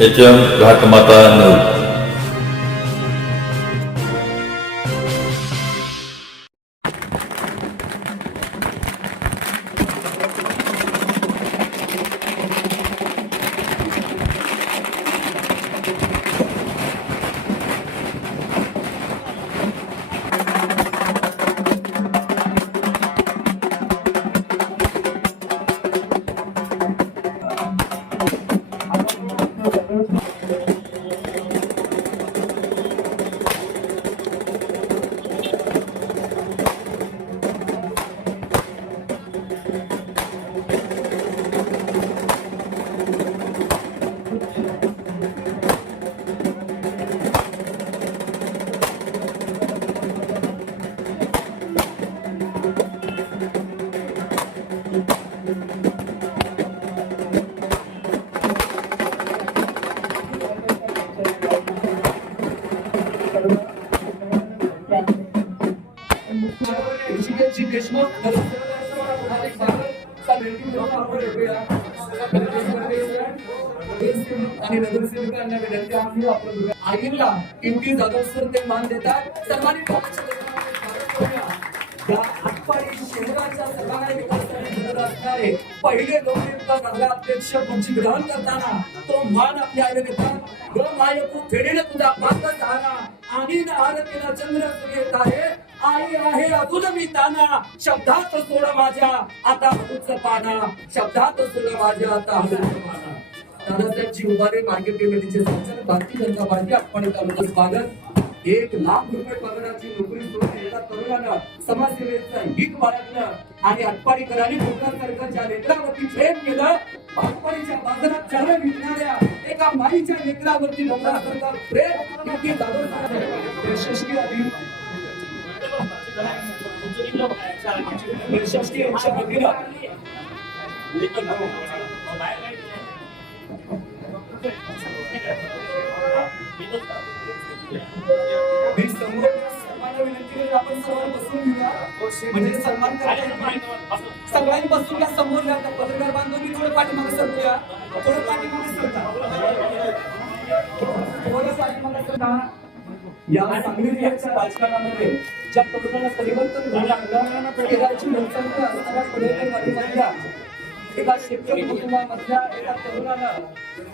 HM घाटमाता news. आईला किमती Jadhav sir ते मान देतात. सर्वांनी शहराच्या सर्वांना विकासासाठी असणारे पहिले लोकयुक्त नगराध्यक्ष पुढची ग्रहण करताना तो मान आपल्या आईला देतात. ग मायकू फेडीने तुझा पात्र सहारा आणि आरतीला चंद्र येत आहे. आई आहे अजून मी ताना शब्दात सोड माझ्या आता हळूच पाना शब्दात सोड माझ्या आता हळूच पाना. दादासाहेबजी उभारे मार्केट कमिटीचे संचालक भारतीय जनता पार्टी आटपाडी तालुका स्वागत. 1 लाख रुपये पगाराची नोकरी सोडून एका तरुणानं समाजसेवेचं हित बाळगलं आणि आटपाडीकरांनी कोकणासारखं ज्या लेकरावरती प्रेम केलं आटपाडीच्या बाजारात चालू विकणाऱ्या एका माईच्या लेकरावरती डोंगरासारखं प्रेम किती जाधव यशस्वी आधी यशस्वी यांच्या वतीनं आपण सर्वांना बसून घेऊया म्हणजे सन्मान करायला सगळ्यांनी बसून घ्या. समोर घ्या पत्रकार बांधवांनी थोडं पाठीमागे सरकूया. थोडं पाठीमागे सरका थोडं पाठीमागे सरका. या सांगली जिल्ह्याच्या राजकारणामध्ये ज्या तरुणाला परिवर्तन झालं केरळची लोकसंख्या असणाऱ्या पुणेकरवाडीमधल्या एका शेतकरी कुटुंबामधल्या एका तरुणानं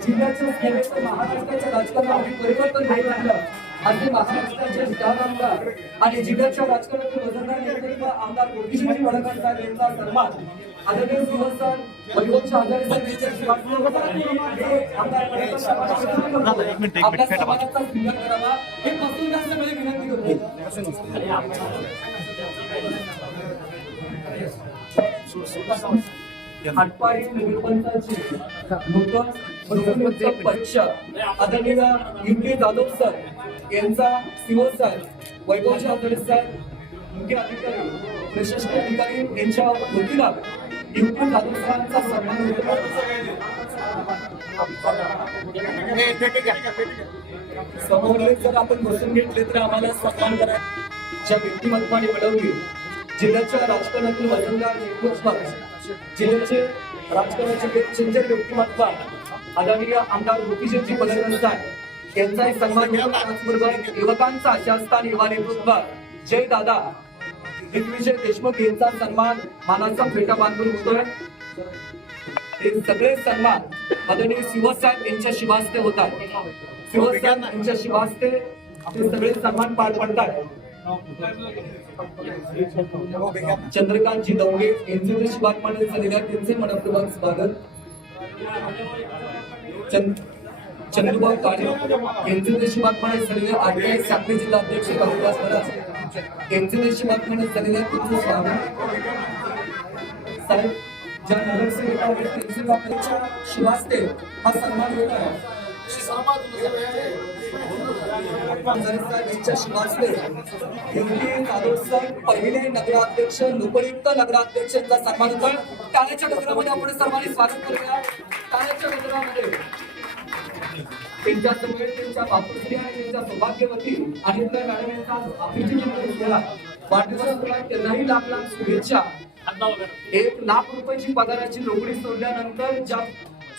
जिल्ह्याच्या सेवेचं महाराष्ट्राच्या राजकारणामध्ये परिवर्तन घडवून आणलं. आणि महाराष्ट्राचे स्टार आमदार आणि जिल्ह्याच्या राजकारणातील वजनदार नेतृत्व आमदार गोपीचंद पडळकर साहेब यांचा सन्मान आदरणीय दिवसदार वैभवच्या आजारी साहेबांच्या आमदार पडळकर साहेबांना आपल्या समाजाचा स्वीकार करावा हे पासून जास्त वेळ विनंती करतो. आटपाडी नगरपंचायतची नूतन पक्ष आदरणीय युपी जाधव सर यांचा सीओ सर वैभवच्या आजारी साहेब मुख्य अधिकारी प्रशासक अधिकारी यांच्या वतीनं युपी जाधव सरांचा सन्मान समोर जर आपण बसून घेतले तर आम्हाला सन्मान करायच्या व्यक्तिमत्वाने मिळवली. जिल्ह्याच्या राजकारणातील वजनदार नेतृत्व जिल्ह्याचे राजकारणाचे चेंजर व्यक्तिमत्व आदरणीय आमदार गोपीचंद पडळकर साहेब यांचा एक सन्मान त्याचबरोबर युवकांचा शास्त्रान युवा नेतृत्व जय दादा दिग्विजय देशमुख यांचा सन्मान मानाचा फेटा बांधून होतोय. हे सगळे सन्मान आदरणीय शिवसाहेब यांच्या शिवास्ते होतात. शिवसाहेब यांच्या शिवास्ते ते सगळे सन्मान पार पडतात. चंद्रकांतजी दौंगे यांचे शिवात्माने झालेल्या त्यांचे मनपूर्वक स्वागत. चंद्रभाऊ काळे यांचे शिवात्माने झालेल्या आरटीआय साखळी जिल्हा अध्यक्ष कालिदास महाराज यांचे शिवात्माने झालेल्या त्यांचे स्वागत. साहेब ज्या नगरसेवकांच्या शिवास्ते हा सन्मान होत आहे. पहिले नगराध्यक्ष लोकयुक्त नगराध्यक्षांचा सन्मान होतोय. टाळ्याच्या गजरामध्ये आपण सर्वांनी स्वागत करूया. टाळ्याच्या गजरामध्ये त्यांच्या समोर त्यांच्या बापूश्री आणि त्यांच्या सौभाग्यवती आणि मॅडम यांचा अभिजित वाढदिवसाला त्यांनाही लाख लाख शुभेच्छा. 1 लाख रुपयाची पगाराची नोकरी सोडल्यानंतर ज्या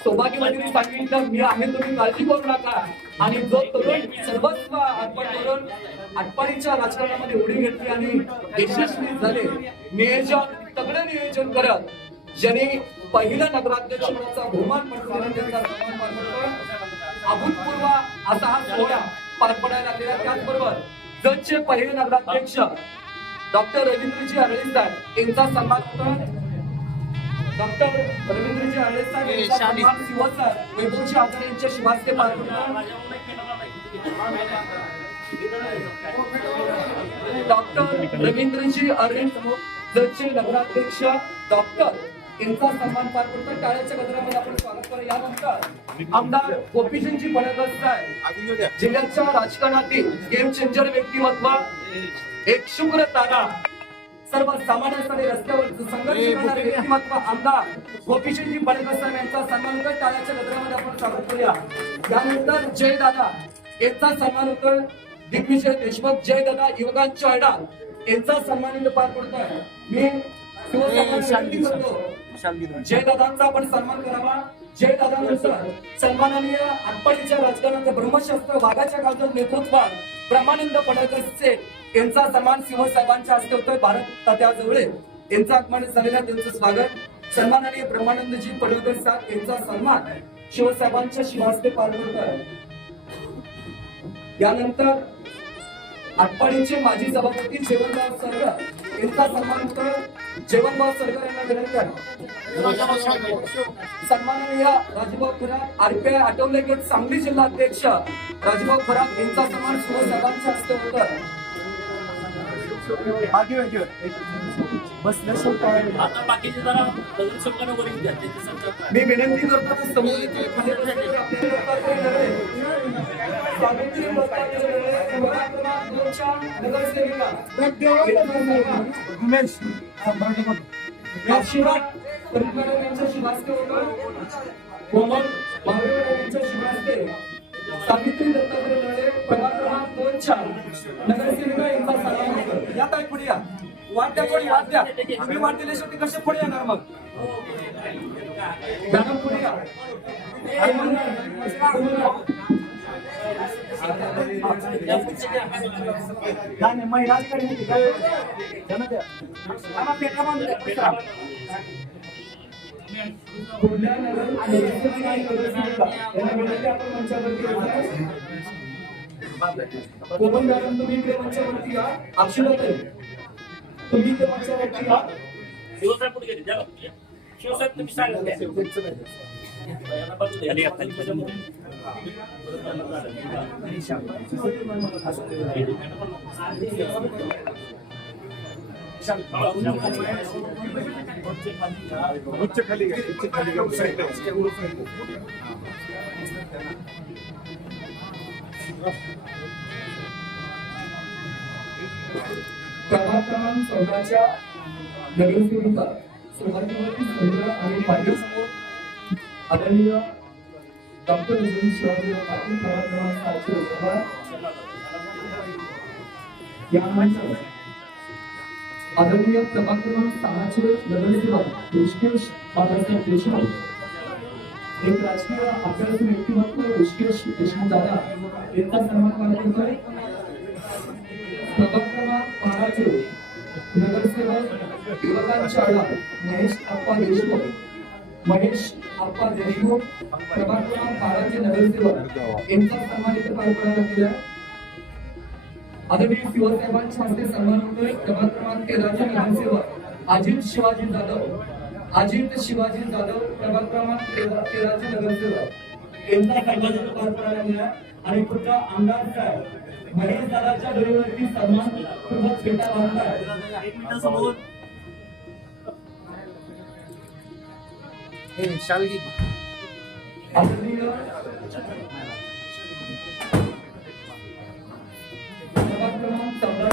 सौभाग्यवतीने सांगितलं मी आहे, तुम्ही काळजी करू नका. आणि जो तरुण सर्वस्व अर्पण करून आटपाडीच्या राजकारणामध्ये उडी घेतली आणि यशस्वी झाले, तगडं नियोजन करत ज्यांनी पहिलं नगराध्यक्ष पदाचा बहुमान पटकावला, त्यांचा सन्मान पार पडतोय. अभूतपूर्व असा हा सोहळा पार पडायला लागलेला. त्याचबरोबर जतचे पहिले नगराध्यक्ष डॉक्टर रवींद्रजी आरळे साहेब यांचा सन्मान होतोय. डॉक्टर रवींद्रजी आरळे साहेब यांचा सन्मान शिवसर वैभवजी आचार्य यांच्या शुभास्ते पार पडतोय. डॉक्टर रवींद्रजी आरळे जतचे नगराध्यक्ष डॉक्टर यांचा सन्मान पार पडतोय. टाळ्याच्या गजरामध्ये आपण स्वागत करू. यानंतर आमदार गोपीचंदजी पडळकर साहेब, जिल्ह्याच्या राजकारणातील गेम चेंजर व्यक्तिमत्व, एक शुक्र तारा, सर्व सामान्यांसाठी रस्त्यावर संघर्ष करणारे व्यक्तिमत्व आमदार गोपीचंदजी पडळकर साहेब यांचा सन्मान होतोय. टाळ्याच्या गजरामध्ये आपण स्वागत करूया. यानंतर जय दादा यांचा सन्मान होतोय. दिग्विजय देशमुख जय दादा युवकांच्या आयडा यांचा सन्मान पार पडतोय. मी विनंती करतो जय दादांचा आपण सन्मान करावा. जय दादांनंतर सन्माननीय आटपाडीच्या राजकारणाचं ब्रह्मशास्त्र वाघाच्या गाजर नेतृत्वात ब्रह्मानंद पडळकर यांचा सन्मान शिवसाहेबांच्या हस्ते होतोय. भारत तात्या जवळे यांचं आगमन झालेलं, त्यांचं स्वागत. सन्माननीय ब्रह्मानंदजी पडळकर साहेब यांचा सन्मान शिवसाहेबांच्या शिवास्ते पार पडतोय. यानंतर आटपाडीचे माजी सभापती जेवणराव सरगर यांचा सन्मान होतोय. जेवणराव सरगर यांना विनंती आहे. सन्माननीय राजभाऊ खरात आरपीआय आठवले गेट सांगली जिल्हा अध्यक्ष राजभाऊ खरात यांचा सन्मान शिवसाहेबांच्या हस्ते होतोय. मी विनंती करतो की समोर सावित्री दत्तात्रय लढे प्रभाग क्रमांक 2 नगरसेविका यांचा सन्मान होतो. या ताई पुढे या. वाद्या थोडी वाद्या तुम्ही वाट दिल्याशिवाय कसे पुढे येणार मग. मॅडम पुढे या. कोमल मॅडम तुम्ही इकडे मंचावरती या. अक्षराताई तुम्ही इकडे मंचावरती या. शिवसाहेब पुढे गेले द्या. शिवसाहेब तुम्ही सांगा प्रभाग क्रमांक 14च्या नगरसेविका सौभाग्यवती संध्या आणि पाटीलसमोर आदरणीय डॉक्टर विजय शिवाजीराव पाटील प्रभाग क्रमांक 7चे उमेदवार या मंचावर आदरणीय प्रभाग क्रमांक 6चे नगरसेवक ऋषिकेश बाळासाहेब देशमुख, एक राजकीय अभ्यासू व्यक्तिमत्व ऋषिकेश देशमुख दादा यांचा सन्मान करतोय. प्रभाग क्रमांक 12चे नगरसेवक युवकांच्या आडा महेश आप्पा देशमुख प्रभाग क्रमांक 12चे नगरसेवक यांचा सन्मान इथे पार पडायला गेला. आदरणीय शिवसाहेबांच्या हस्ते सन्मान होतोय. प्रभाग क्रमांक 13चे नगरसेवक अजित शिवाजी जाधव प्रभाग क्रमांक 13चे नगरसेवक यांचा सन्मान पार पडायला गेला. आणि पुढचा आमदार साहेब महेश दादाच्या डोळ्यावरती सन्मान पूर्वक फेटा बांधताय. आदरणीय प्रभाग क्रमांक 14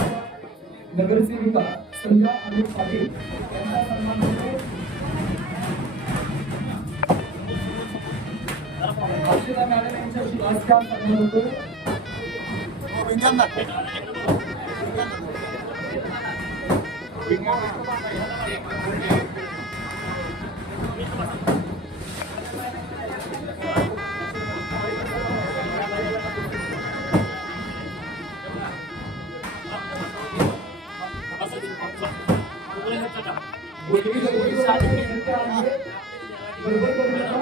नगरसेविका संध्या आणि पाटील यांचा सन्मान होतो. अक्षरा मॅडम यांच्याशी राजकारण सन्मान होतो. मुलगी गडबडीवर आहे. गडबड करू नका.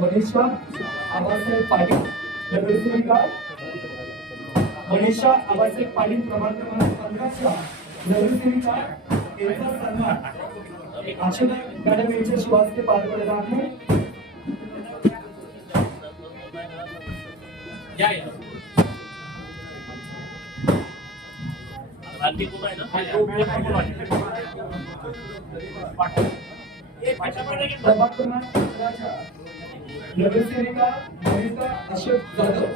मनीषा आबासाहेब पाटील नगरसेविका. मनीषा आबासाहेब पाटील प्रभाग क्रमांक 15 नगरसेविका यांचा सन्मान आशा मॅडम यांच्या शिवास्ते पार पडत आहे. या या आणखी कोण आहे ना प्रभाग क्रमांक 15 नगरसेविका मनीषा अशोक जाधव.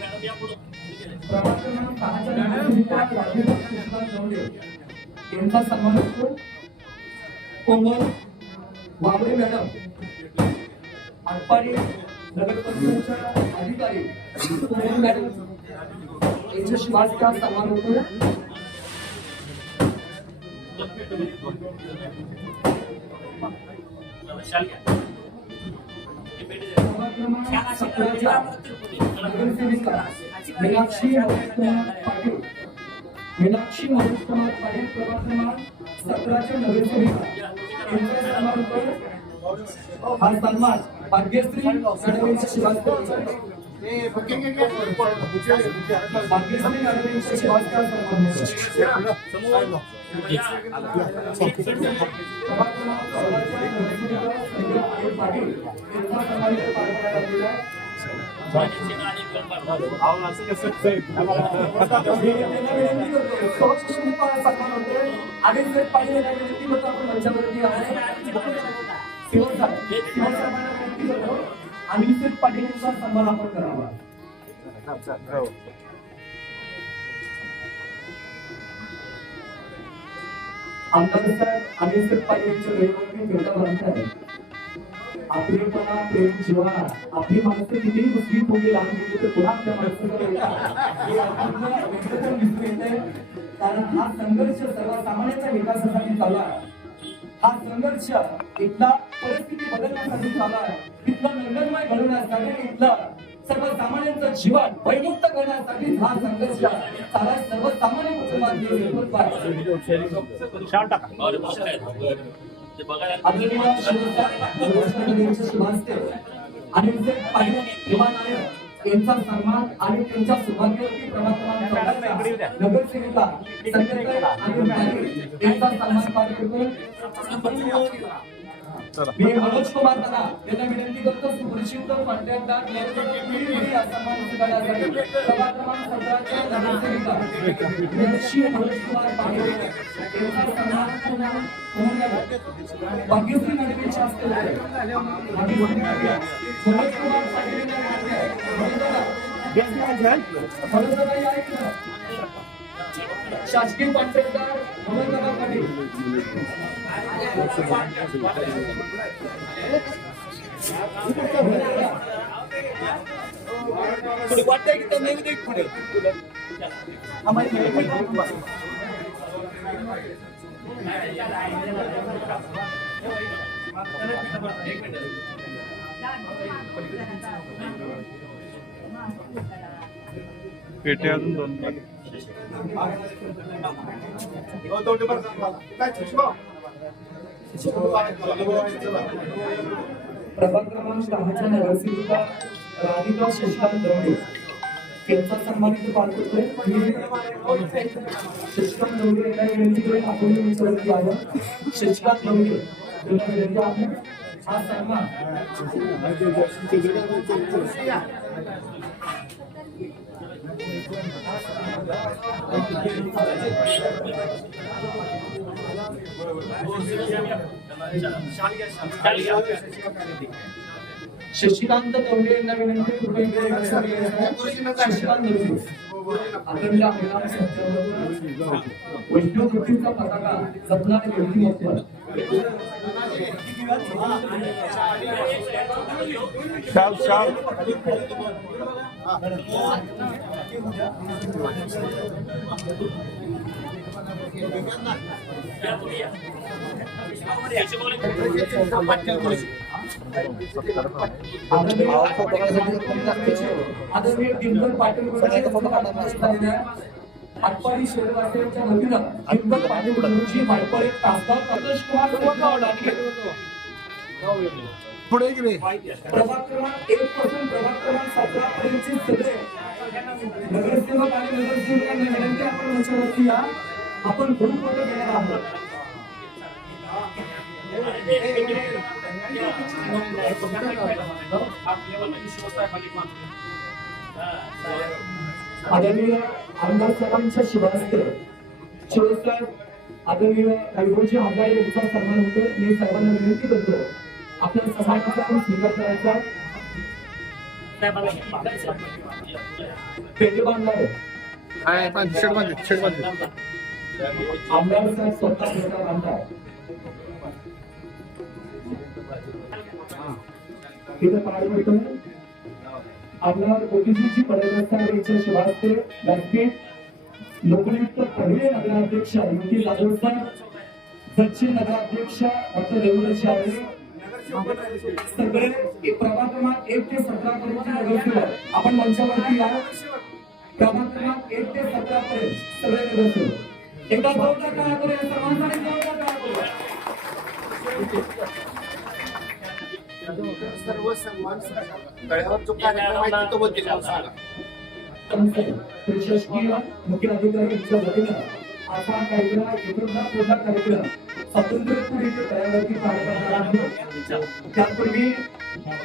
मॅडम या पुढे प्रभाग क्रमांक 10 नगरसेविका राधिका कृष्णा जोंडे यांचा सन्मान होतो. कोमल वावरे मॅडम आटपाडी नगर परिषदेच्या अधिकारी कोमल मॅडम यांच्या शिवास्त्या सन्मान होतो. शाल घ्या प्रभाग क्रमांक 17 नगरसेविका मीनाक्षी महेशकुमार पाटील. मीनाक्षी महेशकुमार पाटील प्रभाग क्रमांक 17 नगरसेविका यांचा सन्मान होतो. हा सन्मान भाग्यश्री मॅडम यांच्या शिवास्त्या भाग्यश्री मॅडम यांच्या शिवास्त्या सन्मान होतो. समोर या प्रभाग क्रमांक 16 नगरसेविका संध्या पाटील यांचा सन्मान पार पडला आहे. अनिकेत पाटील यांचा सन्मान आपण करावा. आमदार साहेब अनिकेत पाटील यांच्या वेळेवरती भेटा बांधत आहे. आपलेपणा प्रेम जिव्हाळा आपली माणसं कितीही मुस्लिम मुली लहान गेली तर पुन्हा आपल्या माणसाकडे येतात हे आपल्याला व्यक्तिगत दिसून येते. कारण हा संघर्ष सर्वसामान्यांच्या विकासासाठी चालू आहे. हा संघर्ष इथला परिस्थिती बदलण्यासाठी चालू आहे. इथला निर्णयमय घडवण्यासाठी इथला सर्वसामान्यांचं जीवन वैमुक्त करण्यासाठी हा संघर्ष चालू आहे. सर्वसामान्य कुटुंबातील नेतृत्व आहे. आदरणीय शिवसेना शिवास्ते आणि पाटील विमान नायक यांचा सन्मान आणि त्यांच्या सौभाग्यवती प्रभाग क्रमांक 14 नगरसेविका संध्याताई आणि पाटील यांचा सन्मान पार करतो. मी मनोज कुमार दादा यांना विनंती करतो सुपरिचित कॉन्ट्रॅक्टर या सन्मान स्वीकारण्यासाठी प्रभाग क्रमांक 17 नगरसेविका मीनाक्षी मनोज कुमार पाटील यांचा सन्मान भाग्यश्री मॅडमच्या हस्ते होते. मनोज कुमार पाटील शासकीय कॉन्ट्रॅक्टर मनोज पाटील थोडी वाटतंय की त्यांना नाही पुढे पेटे अजून 2 प्रभाग क्रमांक 10 नगरसेविका राधिका शशिकांत दवडे यांचा सन्मान इथे पार करतोय. शशिकांत दवडे यांना विनंती करून आपण विचारली आहे. शशिकांत दवडे यांना विनंती आहे हा सन्मान शशिकांत दवडे यांना विनंती कृपया शशिकांत दवडे आपल्या महिला सत्यावर वैष्णव कृतीचा पताका जपणारे व्यक्तिमत्व शाल या पुढे या. आदरणीय डिंपल पाटील आटपाडी शहरवासियांच्या वतीनं डिंपल पाटील गुरुजी मायपळ एक तासगाव प्रदेश पुढे गेले प्रभाग क्रमांक 1 पासून प्रभाग क्रमांक 17 पर्यंतचे सगळे नगरसेवक आणि नगरसेवकांना विनंती आपण मंचावरती या. आपण ग्रुप फोटो घेणार आहोत. आदरणीय आमदार साहेबांच्या शिवास्ते शिवसाहेब आदरणीय वैभवजी हजारे यांचा सन्मान होतो. मी सर्वांना विनंती करतो आपल्या सन्मानाचा आपण स्वीकार करायचा. पेटी बांधणार आमदार साहेब स्वतः पेटा बांधतात. इथं पाय पडतो आपल्यावर कोटीजीची पडवस्तांच्या शिवास्ते व्यासपीठ लोकनियुक्त पहिले नगराध्यक्ष युती जाधव सर, सच्चे नगराध्यक्ष डॉक्टर रेवुलशी आहे. सगळे प्रभाग क्रमांक 1 ते 17 पर्यंत नगरसेवक आपण मंचावरती या. प्रभाग क्रमांक 1 ते 17 पर्यंत सगळे नगरसेवक एकदा जोरदार टाळ्या करूया. सर्वांसाठी जोरदार टाळ्या करूया. सर्व सन्मान तळ्यावर जो कार्यक्रम आहे तो बद्दल सांगा. प्रशासकीय मुख्य अधिकारी यांच्या वतीनं असा कार्यक्रम स्वातंत्र्यपूर्व इथे तळ्यावरती पार पडणार आहे. त्यापूर्वी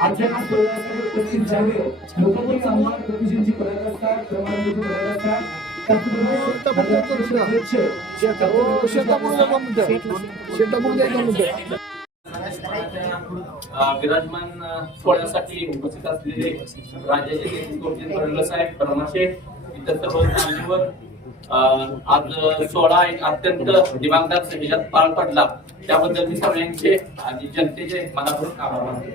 आजच्या सोहळ्यासाठी उपस्थित झाले लोकप्रिय आमदार कोटीजींची पदाधिकारी क्रमांक पदाधिकारी विराजमान सोहळ्यासाठी उपस्थित असलेले राज्याचे साहेब परमाशेठ इतर सर्व मान्यवर, आज सोहळा एक अत्यंत दिमागदार ह्याच्यात पार पडला त्याबद्दल मी सगळ्यांचे आणि जनतेचे मनापासून आभार मानतो.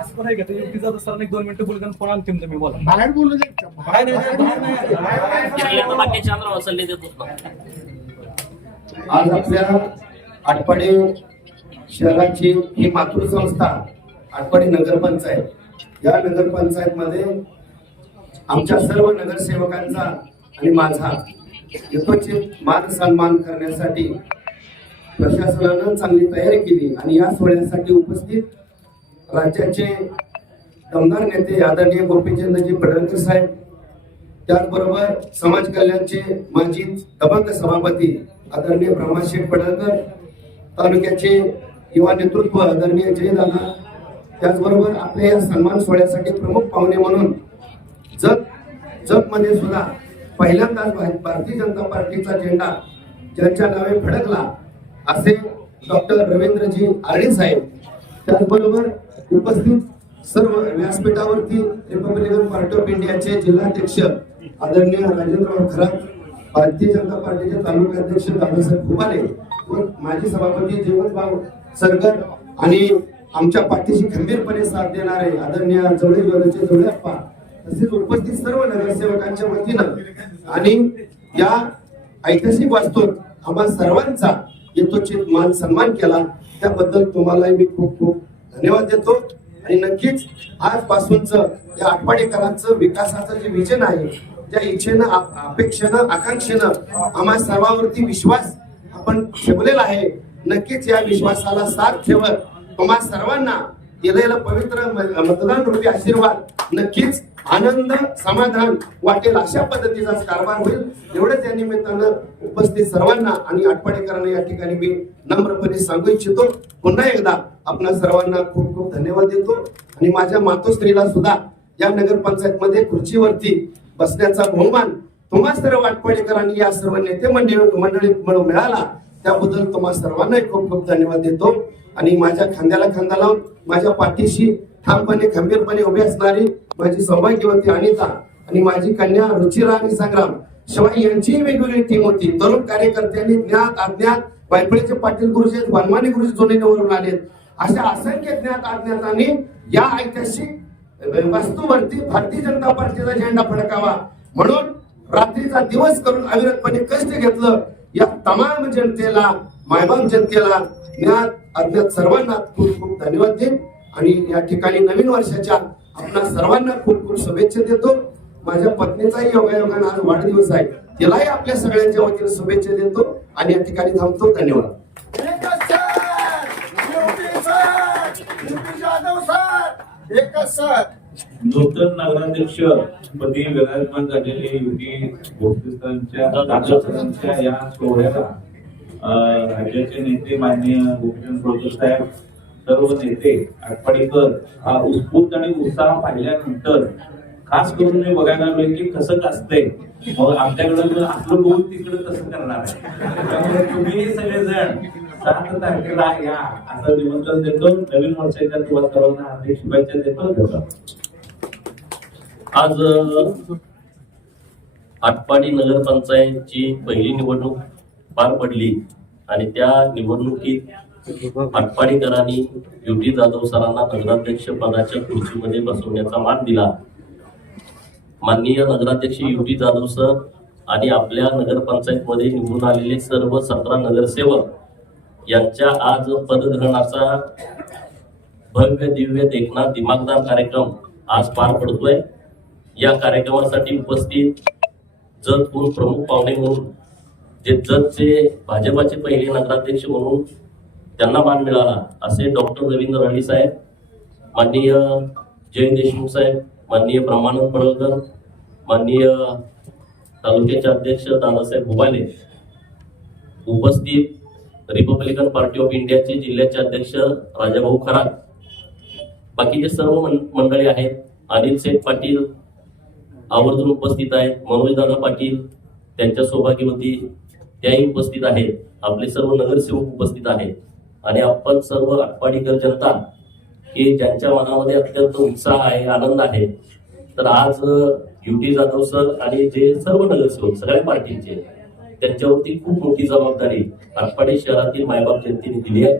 असं पण आहे का युक्तीचा सर 1-2 मिनिटं बोलून पण अंतिम तुम्ही बोला. बाहेर बोलू दे. आज आपल्या आटपाडी शहराची ही मातृसंस्था आटपाडी नगरपंचायत, या नगरपंचायत मध्ये आमच्या सर्व नगरसेवकांचा आणि माझा यथोचित मान सन्मान करण्यासाठी प्रशासनानं चांगली तयारी केली आणि या सोहळ्यासाठी उपस्थित राज्याचे दमदार नेते आदरणीय गोपीचंदजी पडळकर साहेब, त्याचबरोबर समाज कल्याणचे माजी दबंग सभापती आदरणीय ब्रह्माशेठ पडळकर, तालुक्याचे युवा नेतृत्व आदरणीय जयदादा, त्याचबरोबर आपल्या या सन्मान सोहळ्यासाठी प्रमुख पाहुणे म्हणून जगमध्ये सुद्धा पहिल्यांदाच भारतीय जनता पार्टीचा झेंडा ज्यांच्या नावे फडकला असे डॉक्टर रवींद्रजी आर्डे साहेब, त्याचबरोबर उपस्थित सर्व व्यासपीठावरती रिपब्लिकन पार्टी ऑफ इंडियाचे जिल्हाध्यक्ष आदरणीय राजेंद्र खरात, भारतीय जनता पार्टीचे तालुकाध्यक्ष दादासाहेब फुबाले व माजी सभापती जीवनभाऊ सरकर आणि आमच्या पाठीशी खंबीरपणे साथ देणारे आदरणीय जवळेश्वरचे जवळप्पा, तसेच उपस्थित सर्व नगरसेवकांच्या वतीनं आणि या ऐतिहासिक वास्तूत आम्हा सर्वांचा यथोचित मान सन्मान केला त्याबद्दल तुम्हालाही मी खूप खूप धन्यवाद देतो. आणि नक्कीच आजपासूनच या आटपाडीकरांचं विकासाचं जे विजन आहे, त्या इच्छेनं अपेक्षेनं आकांक्षेनं आम्हा सर्वांवरती विश्वास आपण ठेवलेला आहे. नक्कीच या विश्वासाला साथ ठेवत तुम्हा सर्वांना दिलेला पवित्र मतदान रूपी आशीर्वाद नक्कीच आनंद समाधान वाटेल अशा पद्धतीचाच कारभार होईल एवढंच या निमित्तानं उपस्थित सर्वांना आणि आटपाडीकरांना या ठिकाणी मी नम्रपणे सांगू इच्छितो. पुन्हा एकदा आपणा सर्वांना खूप खूप धन्यवाद देतो आणि माझ्या मातोश्रीला सुद्धा या नगरपंचायत मध्ये खुर्चीवरती बसण्याचा बहुमान तुम्हा सर्व आटपाडीकरांनी या सर्व नेते मंडळी मिळाला त्याबद्दल तुम्हा सर्वांना खूप खूप धन्यवाद देतो. आणि माझ्या खांद्याला खांदा लावून माझ्या पाठीशी ठामपणे खंबीरपणे उभी असणारी माझी सौभाग्यवती अनिता आणि माझी कन्या रुचिरा आणि संग्राम शिवाय यांची वेगवेगळी टीम होती. तरुण कार्यकर्त्यांनी ज्ञात अज्ञात वायफळीचे पाटील गुरुजी वनमानी गुरुजी जोडीवरून आलेत. अशा असंख्य ज्ञात अज्ञातांनी या ऐतिहासिक वास्तूवरती भारतीय जनता पार्टीचा झेंडा फडकावा म्हणून रात्रीचा दिवस करून अविरतपणे कष्ट घेतलं. या तमाम जनतेला, मायबाप जनतेला, ज्ञात अज्ञात सर्वांना खूप खूप धन्यवाद देईन आणि या ठिकाणी नवीन वर्षाच्या आपल्या सर्वांना खूप खूप शुभेच्छा देतो. माझ्या पत्नीचाही योगायोगाने आज वाढदिवस आहे, तिलाही आपल्या सगळ्यांच्या वतीने शुभेच्छा देतो आणि या ठिकाणी थांबतो. धन्यवाद. नूतन नगराध्यक्ष पदी विराजमान झालेले युटी भोसलेकरांच्या या सोहळ्याला राज्याचे नेते माननीय गोपीचंद पडळकर साहेब, सर्व नेते, आटपाडीकर हा उत्स्फूर्त आणि उत्साह पाहिल्यानंतर खास करून मी बघायला मिळेल की कसं असतंय. मग आमच्याकडे आपलं बघून तिकडे कसं करणार आहे. त्यामुळे तुम्ही सगळेजण 7 तारखेला या असं निमंत्रण देतो. नवीन वर्षाच्या तुम्हाला सर्वांना हार्दिक शुभेच्छा देतो. आज आटपाडी नगरपंचायतची पहिली निवडणूक पार पडली आणि त्या निवडणुकीत आटपाडीकरांनी युटी जाधव सरांना नगराध्यक्ष पदाच्या खुर्चीमध्ये बसवण्याचा मान दिला. माननीय नगराध्यक्ष युटी जाधव सर आणि आपल्या नगरपंचायतमध्ये निवडून आलेले सर्व 17 नगरसेवक यांच्या आज पदग्रहणाचा भव्य दिव्य देखणा दिमागदार कार्यक्रम आज पार पडतोय. या कार्यक्रमासाठी उपस्थित जतहून प्रमुख पाहुणे म्हणून जे जतचे भाजपाचे पहिले नगराध्यक्ष म्हणून त्यांना मान मिळाला असे डॉक्टर रवींद्र राणी साहेब, माननीय जय देशमुख साहेब, माननीय ब्रह्मानंद पडळकर, माननीय तालुक्याचे अध्यक्ष दादासाहेब भुबाले, उपस्थित रिपब्लिकन पार्टी ऑफ इंडियाचे जिल्ह्याचे अध्यक्ष राजाभाऊ खरात, बाकीचे सर्व मंडळी आहेत. अनिल शेठ पाटील आवर्जून उपस्थित आहेत. मनोजदादा पाटील त्यांच्या सौभाग्यवती त्याही उपस्थित आहेत. आपले सर्व नगरसेवक उपस्थित आहेत आणि आपण सर्व आटपाडीकर जनता की ज्यांच्या मनामध्ये अत्यंत उत्साह आहे, आनंद आहे. तर आज युटी जाधव सर आणि जे सर्व नगरसेवक सगळ्या पार्टीचे त्यांच्यावरती खूप मोठी जबाबदारी आटपाडी शहरातील मायबाप जनतेने दिली आहे.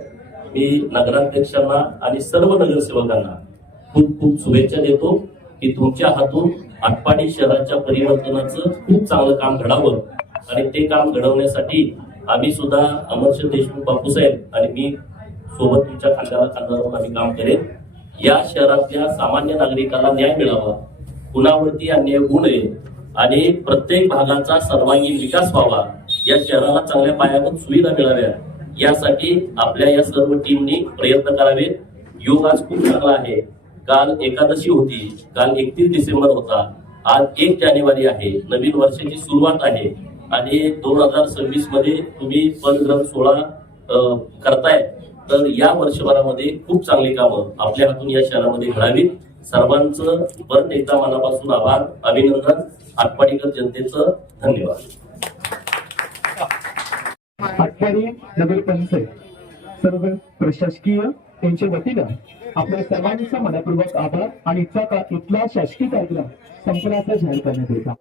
मी नगराध्यक्षांना आणि सर्व नगरसेवकांना खूप खूप शुभेच्छा देतो की तुमच्या हातून आटपाडी शहराच्या परिवर्तनाचं खूप चांगलं काम घडावं आणि ते काम घडवण्यासाठी आम्ही सुद्धा अमरशेठ देशमुख बापूसाहेब आणि मी सोबत तुमच्या खांद्याला खांदा लावून आम्ही काम करेन. या शहरातल्या सामान्य नागरिकाला न्याय मिळावा, कुणावरती अन्याय होऊ नये आणि प्रत्येक भागाचा सर्वांगीण विकास व्हावा, या शहराला चांगल्या पायाभूत सुविधा मिळाव्या यासाठी आपल्या या सर्व टीमनी प्रयत्न करावेत. योग आज खूप चांगला आहे. काल एकादशी होती, काल 31 डिसेंबर होता, आज 1 जानेवारी आहे. नवीन वर्षाची सुरुवात आहे आणि 2026 मध्ये तुम्ही पदग्रहण सोहळा करताय. तर या वर्षभरामध्ये खूप चांगली कामं आपल्या हातून या शहरामध्ये घडावीत. सर्वांचं परत एकदा मनापासून आभार, अभिनंदन. आटपाडीकर जनतेचं धन्यवाद. आटपाडी नगरपंचायत सर्व प्रशासकीय त्यांच्या वतीनं आपल्या सर्वांचा मनपूर्वक आभार आणि इथला शासकीय कार्यक्रम संपण्याचा जाहीर करण्यात येतो.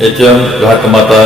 HM घाटमाता